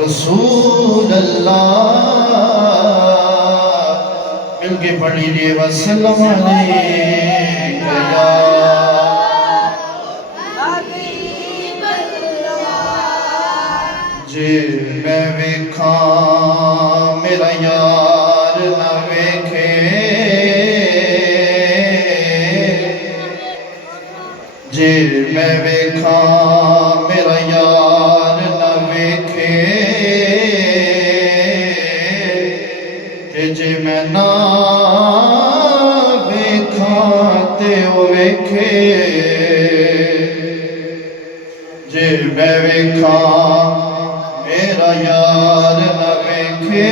रसूल अल्लाह मिलके पढ़ी रे वसल्लम अलैका या जे मैं वेखा मेरा यार ना वेखे जे मैं वेखा मेरा यार ना वेखे ते जे मैं ना वेखा ते ओ वेखे जे मैं वेखा मेरा यार ना वेखे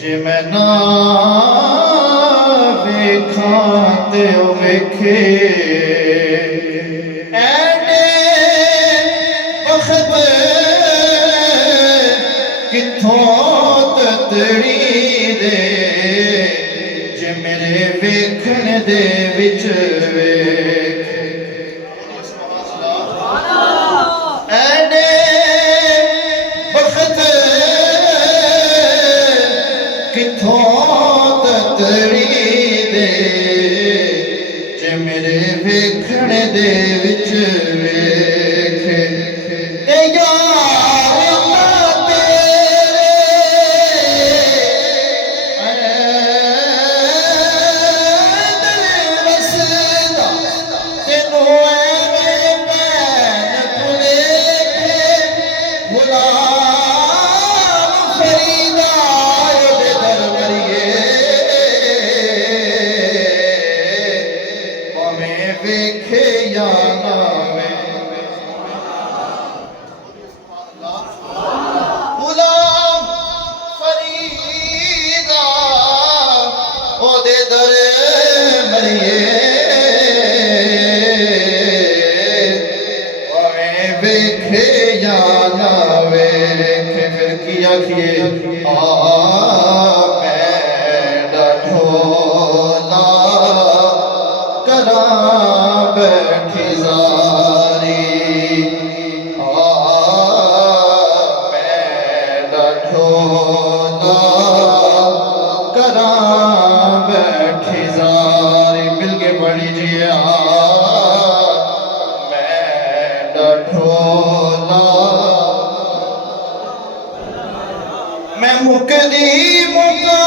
जे मैं ना वेखा ते ओ वेखे ऐडे बखत किथों ततड़ी दे जे मेरे वेखण दे विच मेरे वेखण दे विच वेखे ते यार अल्लाह तेरे दिल वसदा तेनू ऐवें भैन भुलेखे गुलाम फरीदा ओदे दर मरिए वेखे या ना गुलाम फरीदा ओदे दर मरिए वेखे या ना वेखे फिर की आखिए बैठी जारी मैं ढोला करा बैठी जारी मिल के पढ़ी जिया मैं ढोला मैं मुकदी मुका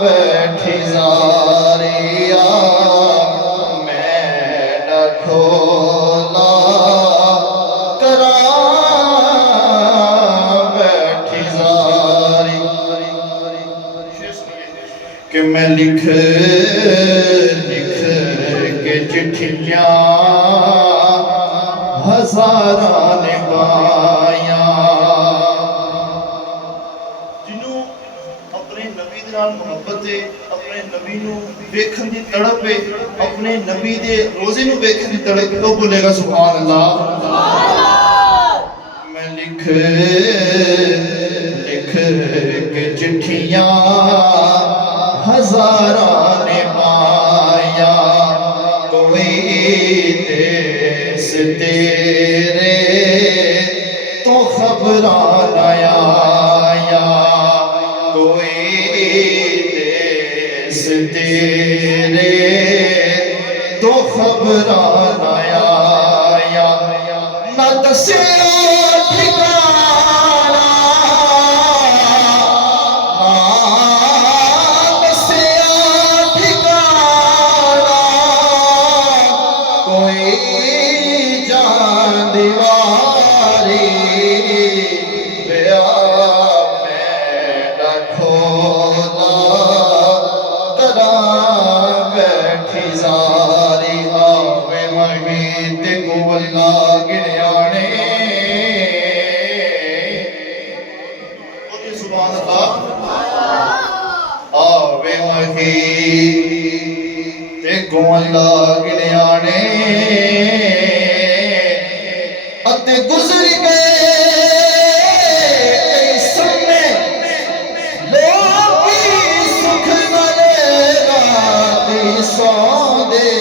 बैठी जारिया मैं ढोला करा बैठी जारी कि मैं लिख लिख के चिट्ठियां हजारा ने पाया मुहब्बत है अपने नबी नू वेखण दी तड़प है अपने नबी दे रोजे नू वेखण दी तड़प तो बोलेगा सुभान अल्लाह मैं लिख लिख के चिट्ठियां हजारा ने पाया कोई देश तेरे तो खबरा लाया कोई तेरे तो खबरा लाया ना दसे ठिकाना दसे ठिकाना कोई जान दीवारी गिरयाने अल्लाह आवे मही ते गोला गिणियाने अते गुजर गए कई समय लोग सुख वाले राती सौंदे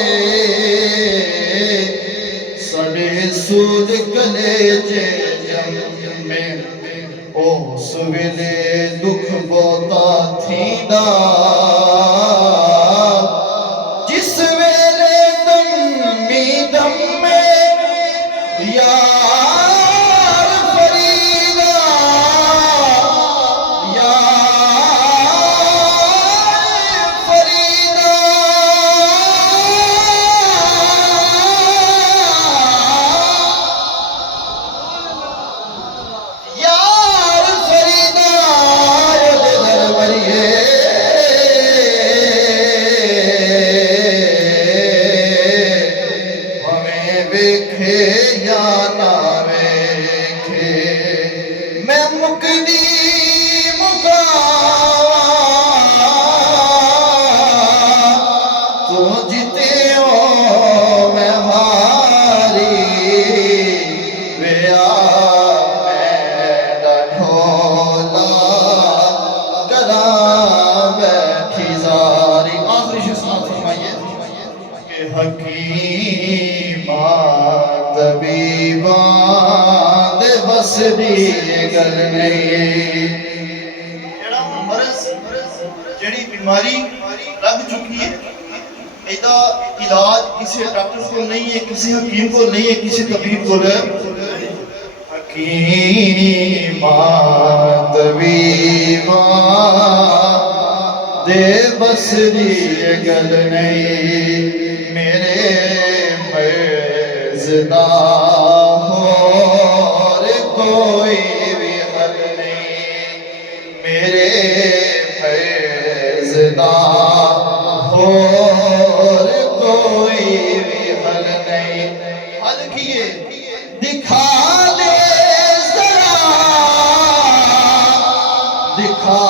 सड़े सूद कलेजे जमे उस वेले दुख बहुता थींदा जिस वेले दमी दमे यार फरीदा यार फरीदा यार फरीदा दरबरिए हमें वेखे या ना वेखे मैं मुकदी मुकावा तू जीते हो मैं हारी वेया मैं ढोला कदा बैठी जारी आखिरी शेर समाप्त फरमाइए कि हकीमा तबीबा दे बस दी गल नहीं जेड़ा मरज जेड़ी बीमारी लग चुकी है ਇਹਦਾ इलाज किसी डॉक्टर को नहीं है किसी हकीम को नहीं है किसी तबीब को है हकीमा तबीबा दे बस दी गल नहीं मेरे मर्ज़दा और कोई भी हल नहीं मेरे मर्ज़दा और कोई भी हल नहीं हल किए दिखा दे जरा दिखा